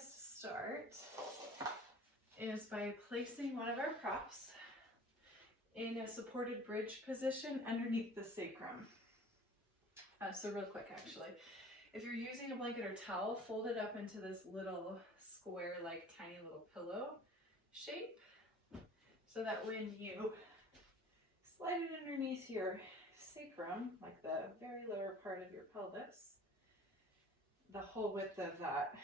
place to start is by placing one of our props in a supported bridge position underneath the sacrum. So real quick, actually, if you're using a blanket or towel, fold it up into this little square, like tiny little pillow shape, so that when you slide it underneath your sacrum, like the very lower part of your pelvis, the whole width of that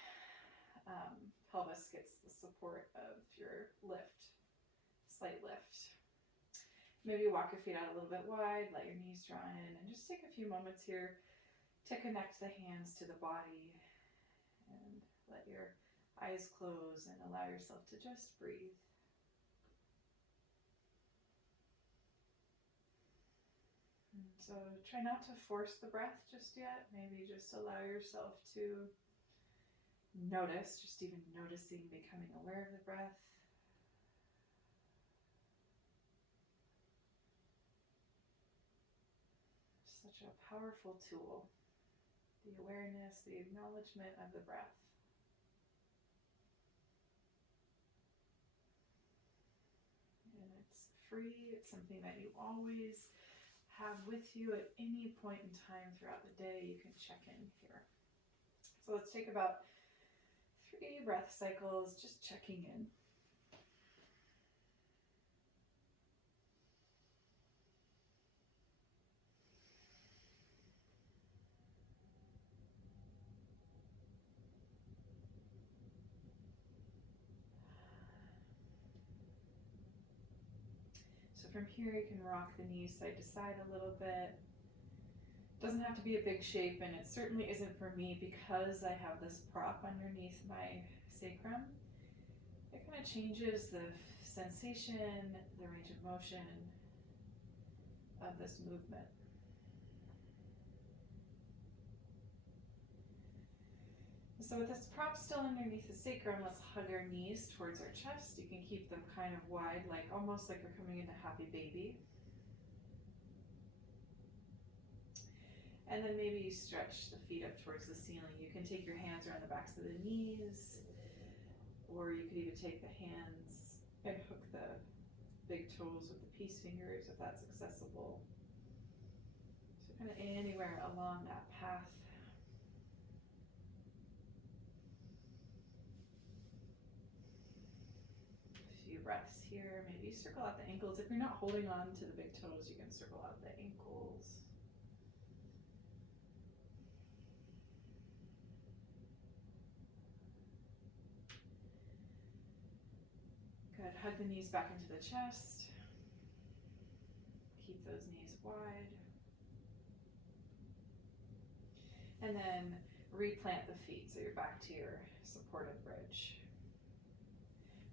pelvis gets the support of your lift, slight lift. Maybe walk your feet out a little bit wide, let your knees draw in, and just take a few moments here to connect the hands to the body and let your eyes close and allow yourself to just breathe. And so try not to force the breath just yet. Maybe just allow yourself to notice, just even noticing, becoming aware of the breath. Such a powerful tool, the awareness, the acknowledgement of the breath. And it's free, it's something that you always have with you at any point in time throughout the day. You can check in here. So let's take about 3 breath cycles, just checking in. So from here you can rock the knees side to side a little bit. Doesn't have to be a big shape, and it certainly isn't for me because I have this prop underneath my sacrum. It kind of changes the sensation, the range of motion of this movement. So with this prop still underneath the sacrum, let's hug our knees towards our chest. You can keep them kind of wide, like almost like you're coming into happy baby. And then maybe you stretch the feet up towards the ceiling. You can take your hands around the backs of the knees, or you could even take the hands and hook the big toes with the peace fingers if that's accessible. So kind of anywhere along that path. A few breaths here. Maybe circle out the ankles. If you're not holding on to the big toes, you can circle out the ankles. Good. Hug the knees back into the chest. Keep those knees wide. And then replant the feet so you're back to your supported bridge.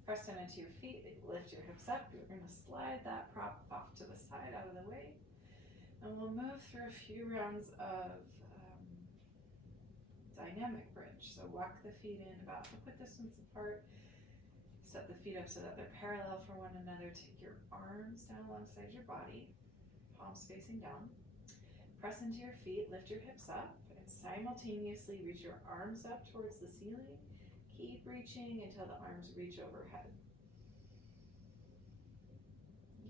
Press down into your feet, lift your hips up. You're going to slide that prop off to the side, out of the way. And we'll move through a few rounds of dynamic bridge. So walk the feet in about a foot distance apart. Set the feet up so that they're parallel for one another. Take your arms down alongside your body, palms facing down. Press into your feet, lift your hips up, and simultaneously reach your arms up towards the ceiling. Keep reaching until the arms reach overhead.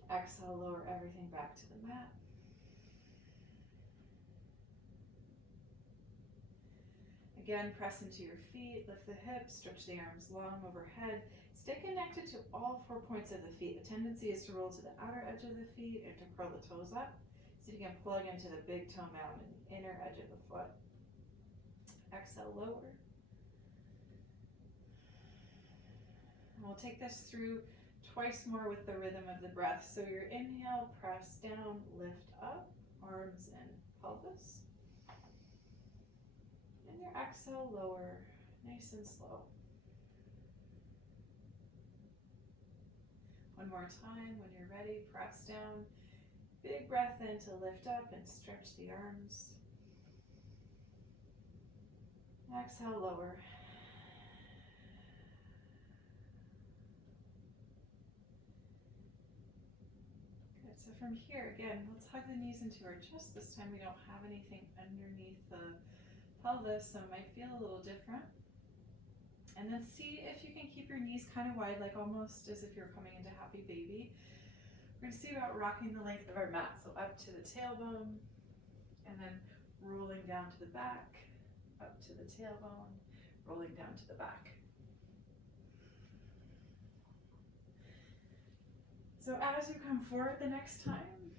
Exhale, lower everything back to the mat. Again, press into your feet, lift the hips, stretch the arms long overhead. Stay connected to all 4 points of the feet. The tendency is to roll to the outer edge of the feet and to curl the toes up. See if you can plug into the big toe mound and the inner edge of the foot. Exhale, lower. And we'll take this through twice more with the rhythm of the breath. So your inhale, press down, lift up, arms and pelvis. And your exhale, lower, nice and slow. One more time, when you're ready, press down. Big breath in to lift up and stretch the arms. Exhale, lower. Good, so from here, again, let's hug the knees into our chest. This time we don't have anything underneath the pelvis, so it might feel a little different. And then see if you can keep your knees kind of wide, like almost as if you're coming into happy baby. We're going to see about rocking the length of our mat. So up to the tailbone, and then rolling down to the back, up to the tailbone, rolling down to the back. So as you come forward the next time,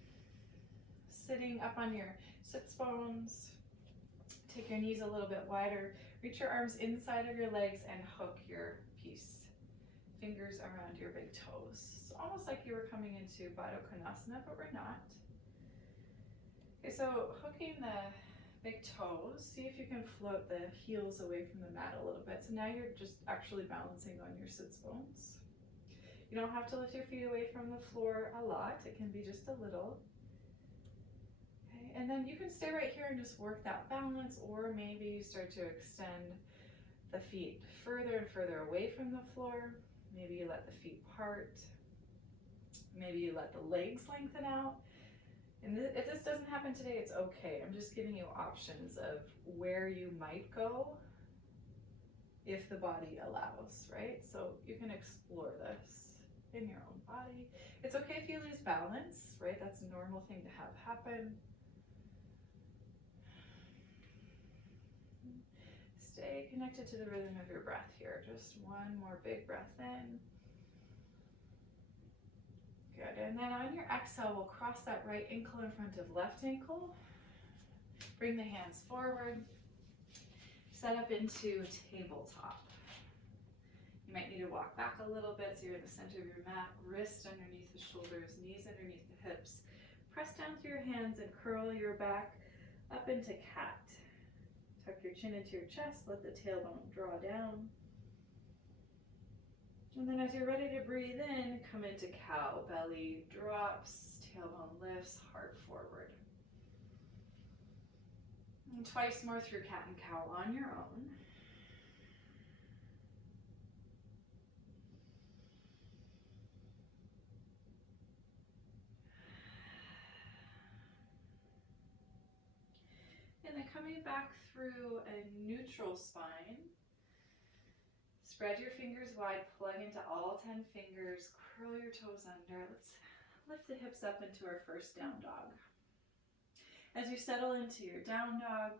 sitting up on your sits bones, take your knees a little bit wider, reach your arms inside of your legs and hook your fingers around your big toes. It's almost like you were coming into Uttanasana, but we're not. Okay, so hooking the big toes, see if you can float the heels away from the mat a little bit. So now you're just actually balancing on your sits bones. You don't have to lift your feet away from the floor a lot. It can be just a little. Okay, and then you can stay right here and just work that balance, or maybe you start to extend the feet further and further away from the floor. Maybe you let the feet part. Maybe you let the legs lengthen out. And if this doesn't happen today, it's okay. I'm just giving you options of where you might go if the body allows, right? So you can explore this in your own body. It's okay if you lose balance, right? That's a normal thing to have happen. Stay connected to the rhythm of your breath here. Just one more big breath in. Good, and then on your exhale, we'll cross that right ankle in front of left ankle. Bring the hands forward. Set up into tabletop. You might need to walk back a little bit so you're in the center of your mat, wrists underneath the shoulders, knees underneath the hips. Press down through your hands and curl your back up into cat. Tuck your chin into your chest, let the tailbone draw down. And then as you're ready to breathe in, come into cow. Belly drops, tailbone lifts, heart forward. And twice more through cat and cow on your own. And then coming back through a neutral spine. Spread your fingers wide, plug into all 10 fingers, curl your toes under. Let's lift the hips up into our first down dog. As you settle into your down dog,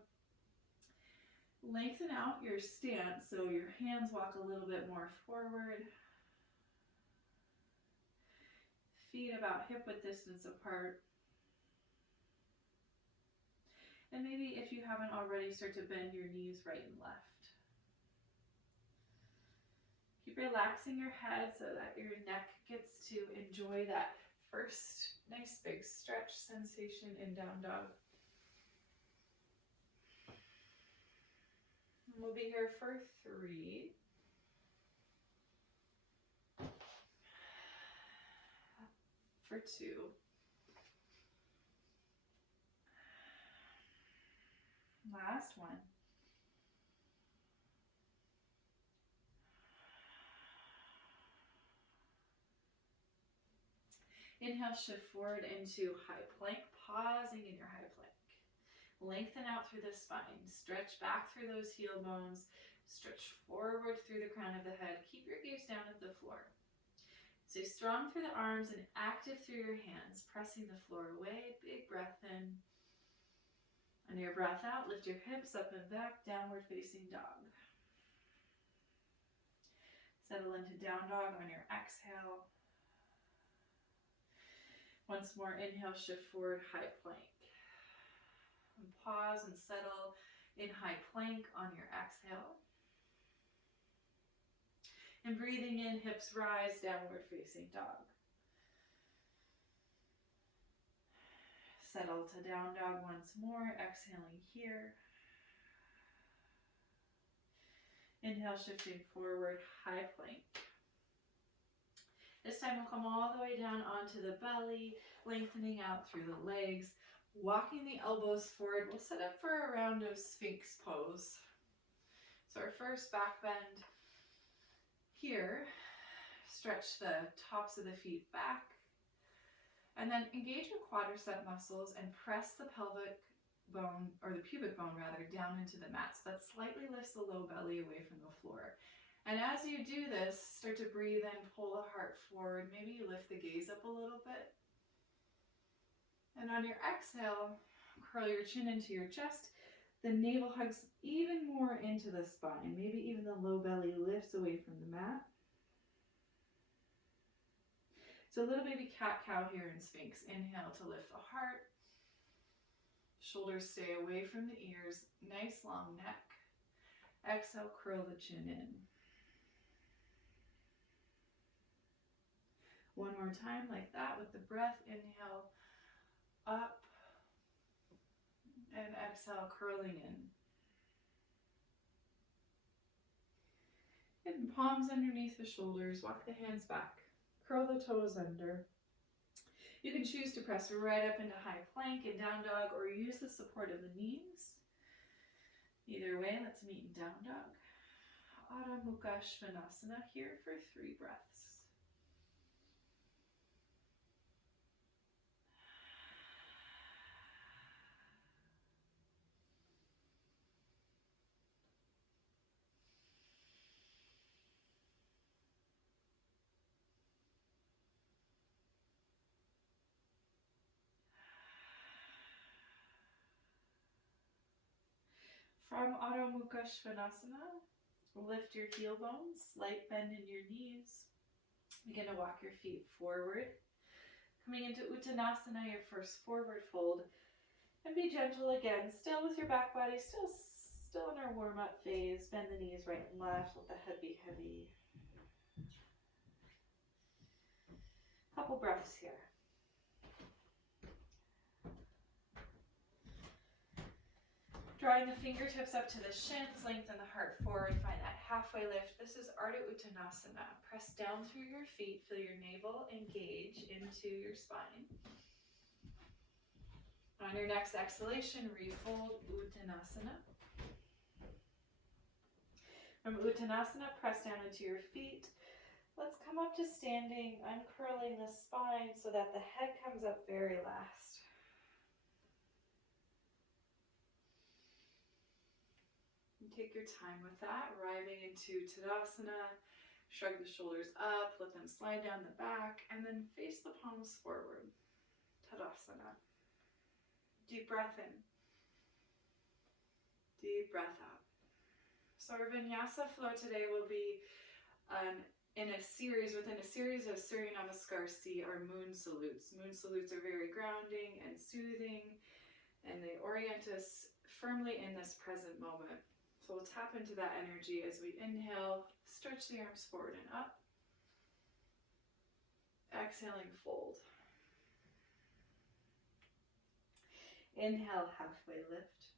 lengthen out your stance so your hands walk a little bit more forward. Feet about hip-width distance apart. And maybe if you haven't already, start to bend your knees right and left. Keep relaxing your head so that your neck gets to enjoy that first nice big stretch sensation in down dog. And we'll be here for 3. For 2. Last one. Inhale, shift forward into high plank, pausing in your high plank. Lengthen out through the spine, stretch back through those heel bones, stretch forward through the crown of the head. Keep your gaze down at the floor. Stay strong through the arms and active through your hands, pressing the floor away. Big breath in. On your breath out, lift your hips up and back, downward facing dog. Settle into down dog on your exhale. Once more, inhale, shift forward, high plank. And pause and settle in high plank on your exhale. And breathing in, hips rise, downward facing dog. Settle to down dog once more, exhaling here. Inhale, shifting forward, high plank. This time we'll come all the way down onto the belly, lengthening out through the legs, walking the elbows forward. We'll set up for a round of Sphinx pose. So our first back bend here, stretch the tops of the feet back, and then engage your quadricep muscles and press the pelvic bone, or the pubic bone rather, down into the mat. So that slightly lifts the low belly away from the floor. And as you do this, start to breathe in, pull the heart forward. Maybe you lift the gaze up a little bit. And on your exhale, curl your chin into your chest. The navel hugs even more into the spine. Maybe even the low belly lifts away from the mat. So little baby cat-cow here in Sphinx. Inhale to lift the heart. Shoulders stay away from the ears. Nice long neck. Exhale, curl the chin in. One more time like that with the breath. Inhale, up. And exhale, curling in. Hidden palms underneath the shoulders. Walk the hands back. Curl the toes under. You can choose to press right up into high plank and down dog, or use the support of the knees. Either way, let's meet in down dog. Adho Mukha Svanasana here for 3 breaths. From Adho Mukha Svanasana, lift your heel bones, slight bend in your knees. Begin to walk your feet forward. Coming into Uttanasana, your first forward fold. And be gentle again, still with your back body, still in our warm-up phase. Bend the knees right and left, let the head be heavy. Couple breaths here. Drawing the fingertips up to the shins, lengthen the heart forward, find that halfway lift. This is Ardha Uttanasana. Press down through your feet, feel your navel engage into your spine. On your next exhalation, refold Uttanasana. From Uttanasana, press down into your feet. Let's come up to standing, uncurling the spine so that the head comes up very last. Take your time with that, arriving into Tadasana. Shrug the shoulders up, let them slide down the back, and then face the palms forward. Tadasana. Deep breath in. Deep breath out. So our vinyasa flow today will be within a series of Surya Namaskar C, our moon salutes. Moon salutes are very grounding and soothing, and they orient us firmly in this present moment. So we'll tap into that energy as we inhale, stretch the arms forward and up. Exhaling, fold. Inhale, halfway lift.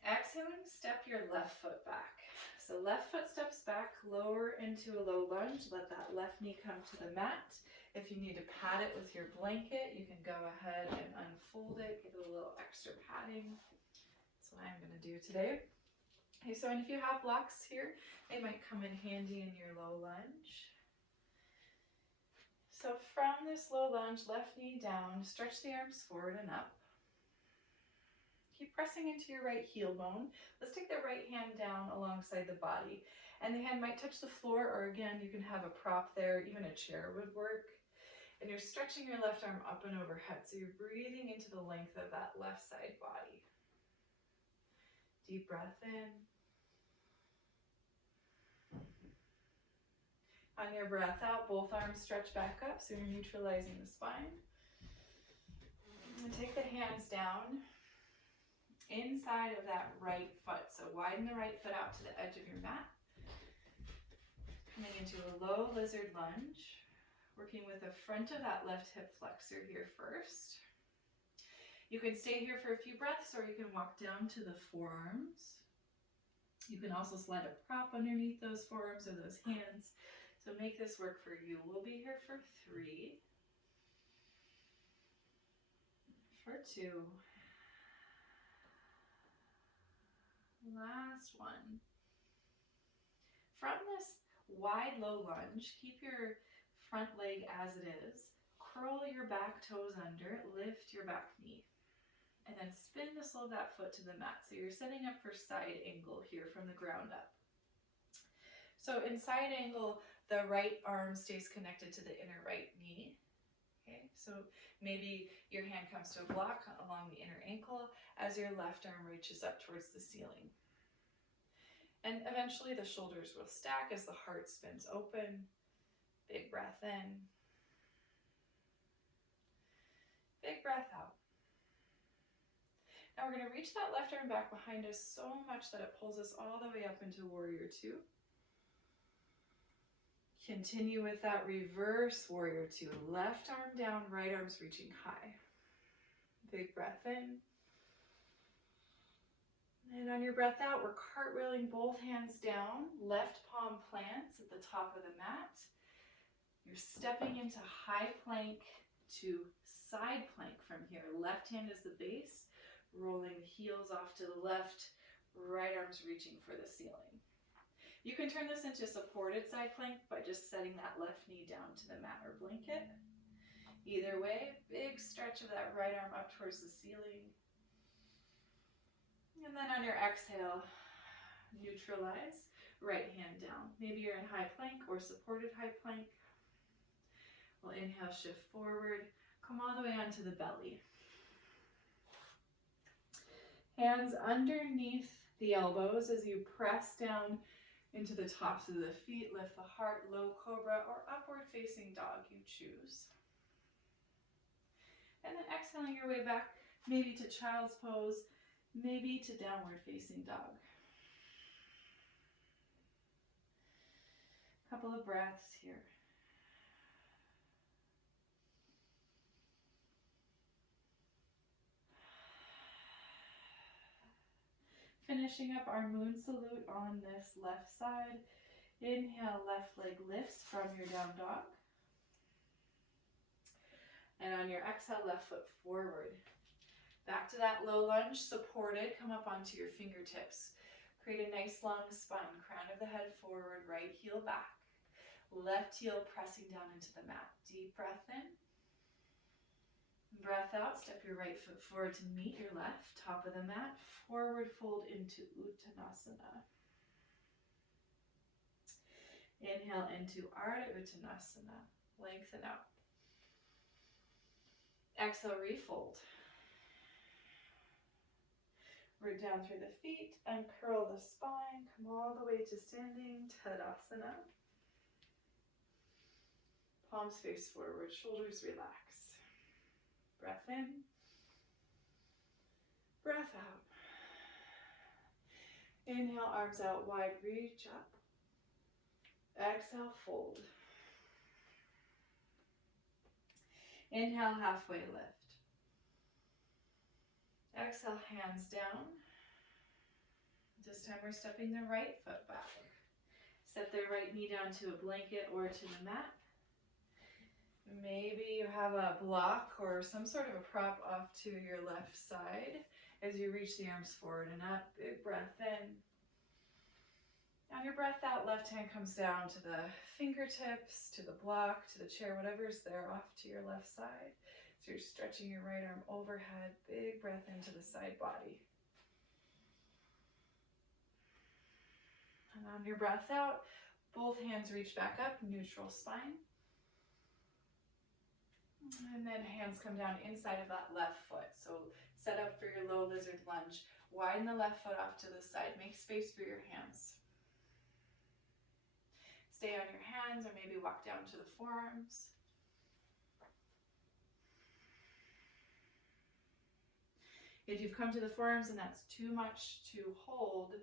Exhaling, step your left foot back. So left foot steps back, lower into a low lunge. Let that left knee come to the mat. If you need to pad it with your blanket, you can go ahead and unfold it, give it a little extra padding. That's what I'm going to do today. Okay, so and if you have blocks here, they might come in handy in your low lunge. So from this low lunge, left knee down, stretch the arms forward and up. Keep pressing into your right heel bone. Let's take the right hand down alongside the body. And the hand might touch the floor, or again, you can have a prop there, even a chair would work. And you're stretching your left arm up and overhead, so you're breathing into the length of that left side body. Deep breath in. On your breath out, both arms stretch back up, so you're neutralizing the spine. And take the hands down inside of that right foot. So widen the right foot out to the edge of your mat. Coming into a low lizard lunge. Working with the front of that left hip flexor here first. You can stay here for a few breaths, or you can walk down to the forearms. You can also slide a prop underneath those forearms or those hands. So make this work for you. We'll be here for 3, for 2, last one. From this wide low lunge, keep your front leg as it is. Curl your back toes under, lift your back knee. And then spin the sole of that foot to the mat. So you're setting up for side angle here from the ground up. So in side angle, the right arm stays connected to the inner right knee. Okay, so maybe your hand comes to a block along the inner ankle as your left arm reaches up towards the ceiling. And eventually the shoulders will stack as the heart spins open. Big breath in. Big breath out. Now we're going to reach that left arm back behind us so much that it pulls us all the way up into Warrior Two. Continue with that reverse Warrior Two. Left arm down, right arm's reaching high. Big breath in. And on your breath out, we're cartwheeling both hands down. Left palm plants at the top of the mat. You're stepping into high plank to side plank from here. Left hand is the base. Rolling the heels off to the left. Right arm's reaching for the ceiling. You can turn this into supported side plank by just setting that left knee down to the mat or blanket. Either way, big stretch of that right arm up towards the ceiling. And then on your exhale, neutralize, right hand down. Maybe you're in high plank or supported high plank. We'll inhale, shift forward, come all the way onto the belly. Hands underneath the elbows as you press down into the tops of the feet. Lift the heart, low cobra or upward facing dog, you choose. And then exhaling your way back, maybe to child's pose, maybe to downward facing dog. Couple of breaths here. Finishing up our moon salute on this left side. Inhale, left leg lifts from your down dog. And on your exhale, left foot forward. Back to that low lunge, supported. Come up onto your fingertips. Create a nice long spine. Crown of the head forward, right heel back. Left heel pressing down into the mat. Deep breath in. Breath out, step your right foot forward to meet your left, top of the mat, forward fold into Uttanasana. Inhale into Ardha Uttanasana, lengthen out. Exhale, refold. Root down through the feet, uncurl the spine, come all the way to standing Tadasana. Palms face forward, shoulders relax. Breath in, breath out. Inhale, arms out wide, reach up. Exhale, fold. Inhale, halfway lift. Exhale, hands down. This time we're stepping the right foot back. Set the right knee down to a blanket or to the mat. Maybe you have a block or some sort of a prop off to your left side as you reach the arms forward and up. Big breath in. On your breath out, left hand comes down to the fingertips, to the block, to the chair, whatever's there off to your left side. So you're stretching your right arm overhead. Big breath into the side body. And on your breath out, both hands reach back up, neutral spine. And then hands come down inside of that left foot. So set up for your low lizard lunge. Widen the left foot off to the side. Make space for your hands. Stay on your hands or maybe walk down to the forearms. If you've come to the forearms and that's too much to hold,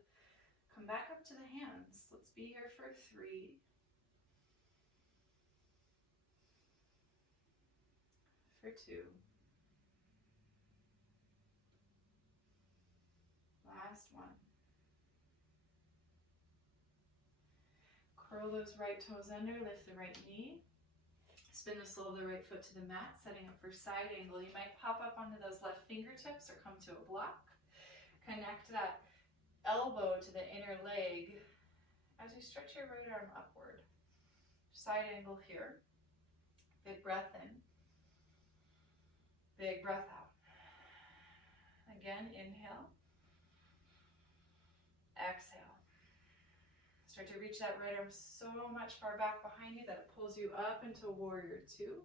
come back up to the hands. Let's be here for 3. For 2. Last one. Curl those right toes under, lift the right knee. Spin the sole of the right foot to the mat, setting up for side angle. You might pop up onto those left fingertips or come to a block. Connect that elbow to the inner leg as you stretch your right arm upward. Side angle here. Big breath in. Big breath out. Again, inhale. Exhale. Start to reach that right arm so much far back behind you that it pulls you up into warrior two.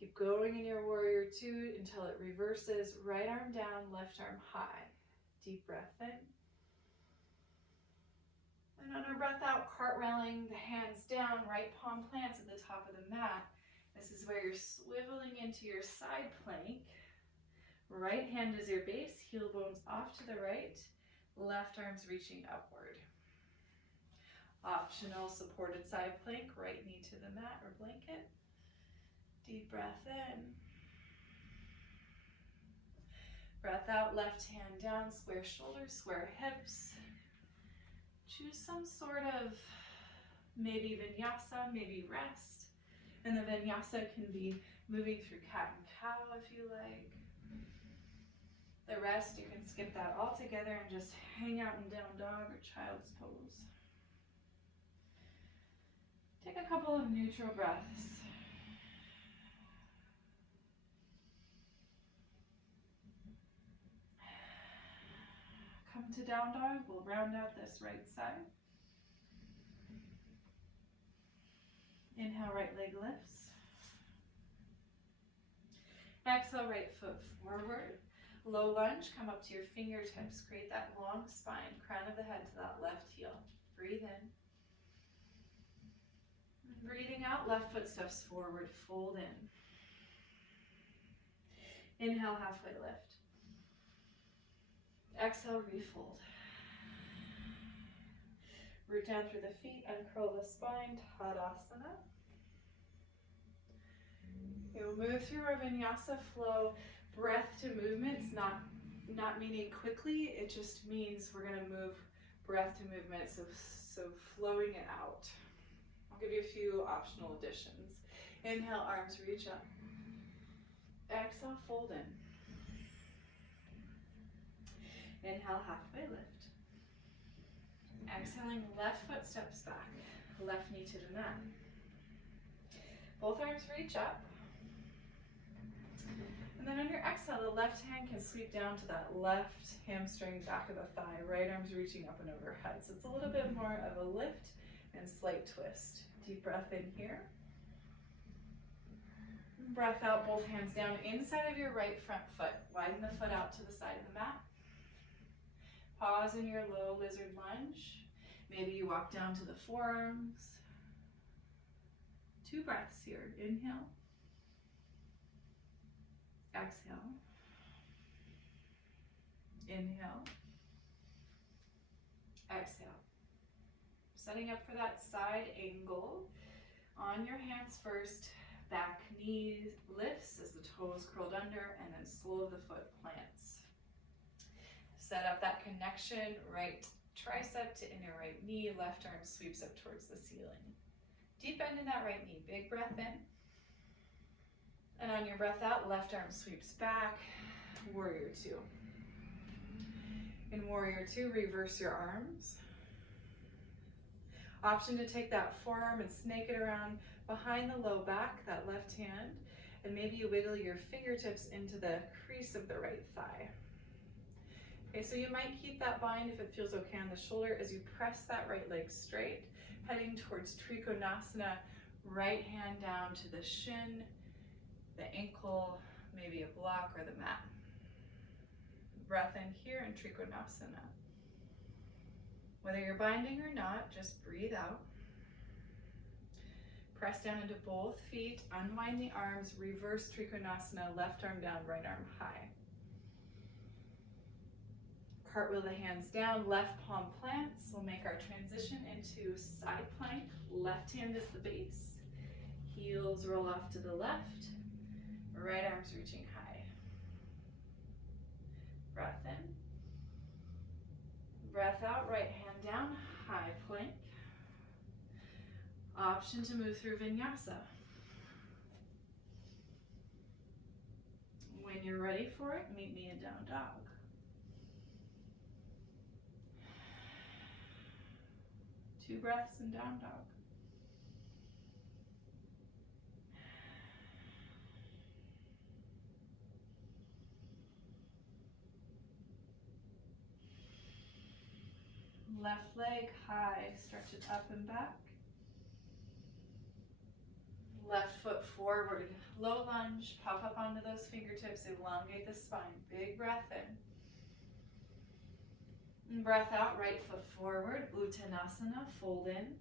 Keep going in your warrior two until it reverses. Right arm down, left arm high. Deep breath in. And on our breath out, cartwheeling the hands down, right palm plants at the top of the mat. This is where you're swiveling into your side plank. Right hand is your base, heel bones off to the right, left arm's reaching upward. Optional supported side plank, right knee to the mat or blanket. Deep breath in. Breath out, left hand down, square shoulders, square hips. Choose some sort of maybe vinyasa, maybe rest. And the vinyasa can be moving through cat and cow if you like. The rest, you can skip that altogether and just hang out in down dog or child's pose. Take a couple of neutral breaths. Come to down dog, we'll round out this right side. Inhale, right leg lifts. Exhale, right foot forward. Low lunge, come up to your fingertips. Create that long spine, crown of the head to that left heel. Breathe in. Breathing out, left foot steps forward, fold in. Inhale, halfway lift. Exhale, refold. Root down through the feet, uncurl the spine, Uttanasana. We'll move through our vinyasa flow, breath to movements, not meaning quickly, it just means we're gonna move breath to movement, so flowing it out. I'll give you a few optional additions. Inhale, arms reach up. Exhale, fold in. Inhale, halfway lift. Exhaling, left foot steps back, left knee to the mat. Both arms reach up. And then on your exhale, the left hand can sweep down to that left hamstring, back of the thigh. Right arm's reaching up and overhead. So it's a little bit more of a lift and slight twist. Deep breath in here. Breath out, both hands down inside of your right front foot. Widen the foot out to the side of the mat. Pause in your low lizard lunge. Maybe you walk down to the forearms. 2 breaths here. Inhale. Exhale. Inhale. Exhale. Setting up for that side angle. On your hands first, back knee lifts as the toes curled under, and then sole of the foot plants. Set up that connection, right tricep to inner right knee, left arm sweeps up towards the ceiling. Deep bend in that right knee, big breath in. And on your breath out, left arm sweeps back, warrior two. In warrior two, reverse your arms. Option to take that forearm and snake it around behind the low back, that left hand, and maybe you wiggle your fingertips into the crease of the right thigh. Okay, so you might keep that bind if it feels okay on the shoulder as you press that right leg straight, heading towards reconnect, right hand down to the shin, the ankle, maybe a block or the mat. Breath in here and reconnect. Whether you're binding or not, just breathe out. Press down into both feet, unwind the arms, reverse Trikonasana, left arm down, right arm high. Cartwheel the hands down, left palm plants. We'll make our transition into side plank. Left hand is the base. Heels roll off to the left. Right arm's reaching high. Breath in. Breath out, right hand down, high plank. Option to move through vinyasa. When you're ready for it, meet me in down dog. Two breaths in down dog. Left leg high, stretch it up and back. Left foot forward, low lunge, pop up onto those fingertips, elongate the spine. Big breath in. And breath out, right foot forward, Uttanasana, fold in.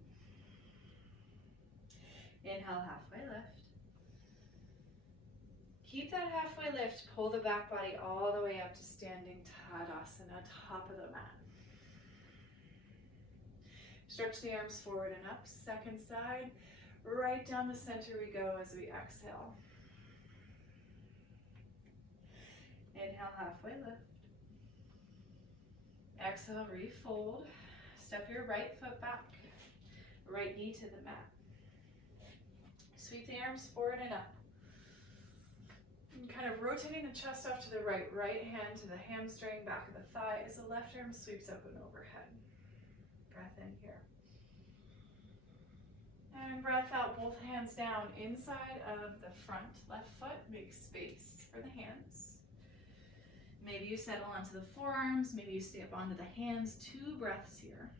Inhale, halfway lift. Keep that halfway lift, pull the back body all the way up to standing Tadasana, top of the mat. Stretch the arms forward and up, second side. Right down the center we go as we exhale. Inhale, halfway lift. Exhale, refold. Step your right foot back, right knee to the mat. Sweep the arms forward and up. And kind of rotating the chest off to the right, right hand to the hamstring, back of the thigh as the left arm sweeps up and overhead. Breath in here. And breath out, both hands down inside of the front left foot. Make space for the hands. Maybe you settle onto the forearms, maybe you stay up onto the hands. 2 breaths here.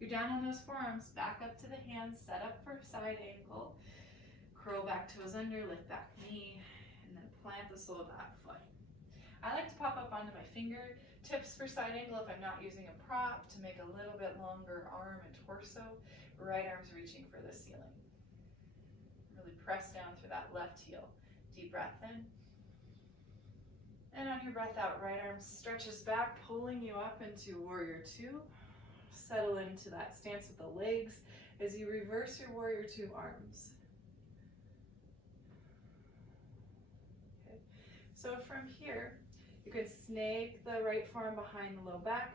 You're down on those forearms, back up to the hands, set up for side angle. Curl back toes under, lift back knee, and then plant the sole of that foot. I like to pop up onto my fingertips for side angle if I'm not using a prop to make a little bit longer arm and torso. Right arm's reaching for the ceiling. Really press down through that left heel. Deep breath in. And on your breath out, right arm stretches back, pulling you up into Warrior 2. Settle into that stance with the legs as you reverse your Warrior 2 arms. Okay. So from here, you could snake the right forearm behind the low back.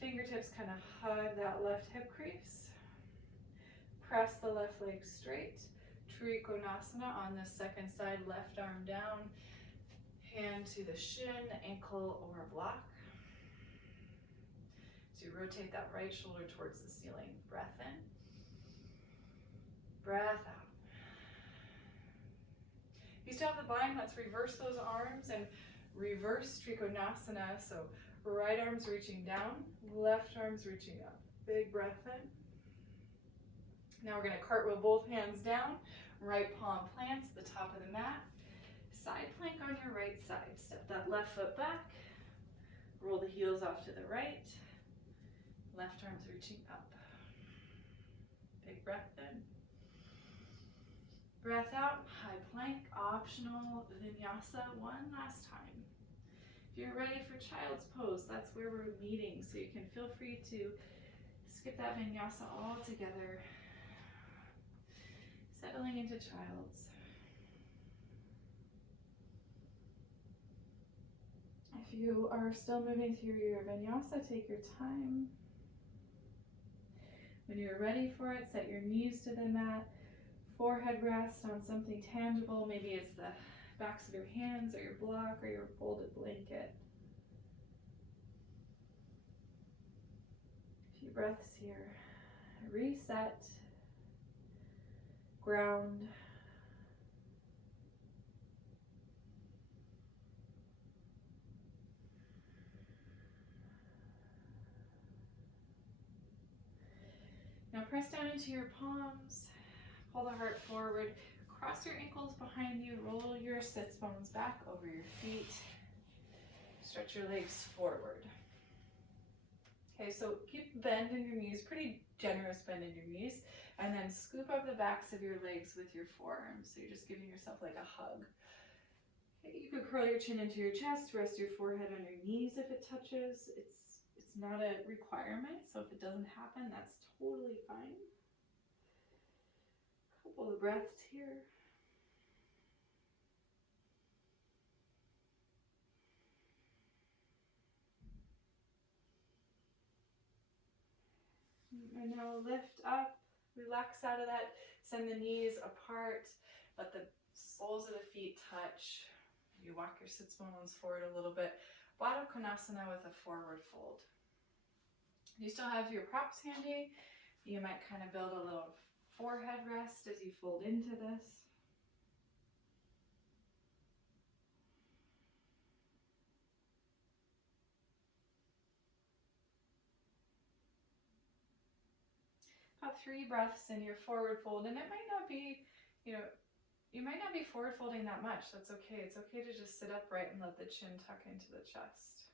Fingertips kind of hug that left hip crease. Press the left leg straight. Reconnect on the second side, left arm down. Hand to the shin, ankle, or block. So you rotate that right shoulder towards the ceiling. Breath in. Breath out. If you still have the bind, let's reverse those arms and reverse Trikonasana. So right arm's reaching down, left arm's reaching up. Big breath in. Now we're going to cartwheel both hands down. Right palm plants at the top of the mat. Side plank on your right side. Step that left foot back. Roll the heels off to the right. Left arm's reaching up. Big breath in. Breath out, high plank, optional vinyasa one last time. If you're ready for child's pose, that's where we're meeting, so you can feel free to skip that vinyasa all together. Settling into child's. If you are still moving through your vinyasa, take your time. When you're ready for it, set your knees to the mat, forehead rest on something tangible. Maybe it's the backs of your hands or your block or your folded blanket. A few breaths here. Reset. Ground. Now press down into your palms, pull the heart forward, cross your ankles behind you, roll your sits bones back over your feet, stretch your legs forward. Okay, so keep bend in your knees, pretty generous bend in your knees, and then scoop up the backs of your legs with your forearms, so you're just giving yourself like a hug. Okay, you could curl your chin into your chest, rest your forehead on your knees if it touches. It's not a requirement, so if it doesn't happen, that's totally fine. Couple of breaths here. And now lift up, relax out of that, send the knees apart, let the soles of the feet touch. You walk your sits bones forward a little bit. Baddha Konasana with a forward fold. You still have your props handy. You might kind of build a little forehead rest as you fold into this. about 3 breaths in your forward fold, and it might not be, you might not be forward folding that much. That's okay. It's okay to just sit upright and let the chin tuck into the chest.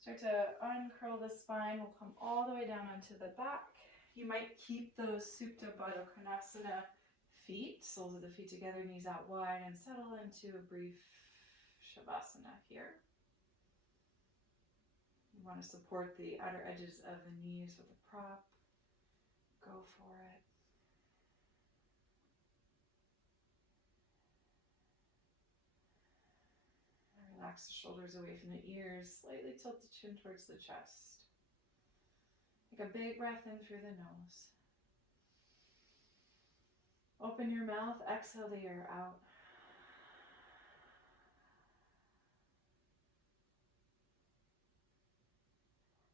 Start to uncurl the spine. We'll come all the way down onto the back. You might keep those Supta Baddha Konasana feet, soles of the feet together, knees out wide, and settle into a brief Shavasana here. You want to support the outer edges of the knees with a prop. Go for it. Relax the shoulders away from the ears. Slightly tilt the chin towards the chest. Take a big breath in through the nose. Open your mouth, exhale the air out.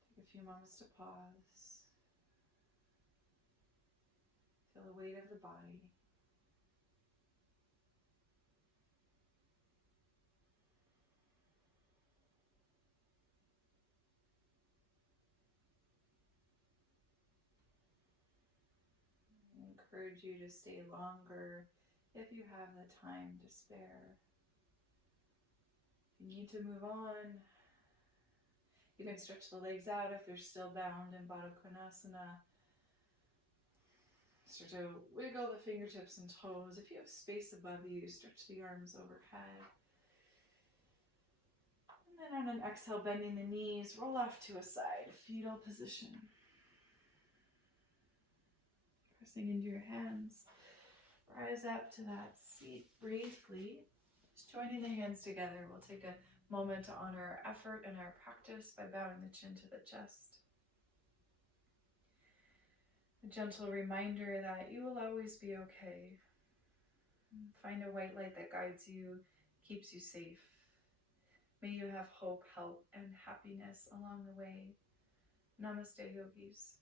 Take a few moments to pause. Feel the weight of the body. I encourage you to stay longer if you have the time to spare. If you need to move on, you can stretch the legs out if they're still bound in Baddha Konasana. Start to wiggle the fingertips and toes. If you have space above you, stretch the arms overhead. And then on an exhale, bending the knees, roll off to a side, fetal position. Pressing into your hands, rise up to that seat briefly. Just joining the hands together, we'll take a moment to honor our effort and our practice by bowing the chin to the chest. A gentle reminder that you will always be okay. Find a white light that guides you, keeps you safe. May you have hope, help, and happiness along the way. Namaste, yogis.